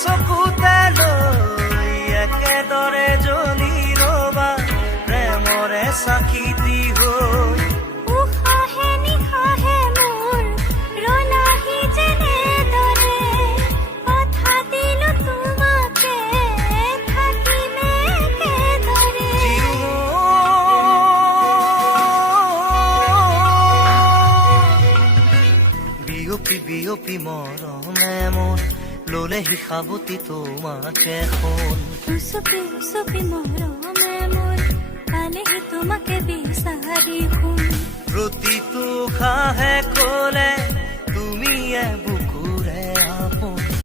চকুতে লৈ একেদৰে জ্বলি ৰবা প্ৰেমৰে চাকিতি হৈ উশাহে নিশাহে মোৰ ৰলাহি যেনেদৰে কথা দিলো তোমাকে থাকিমে একেদৰে বিয়পি বিয়পি মৰমে মোৰ ললেহি সাৱতি তোমাকে সোণ উচপি উচপি মৰমে মোৰ পালেহি তোমাকে বিচাৰি শুন প্ৰতিটো খাহে কলে তুমি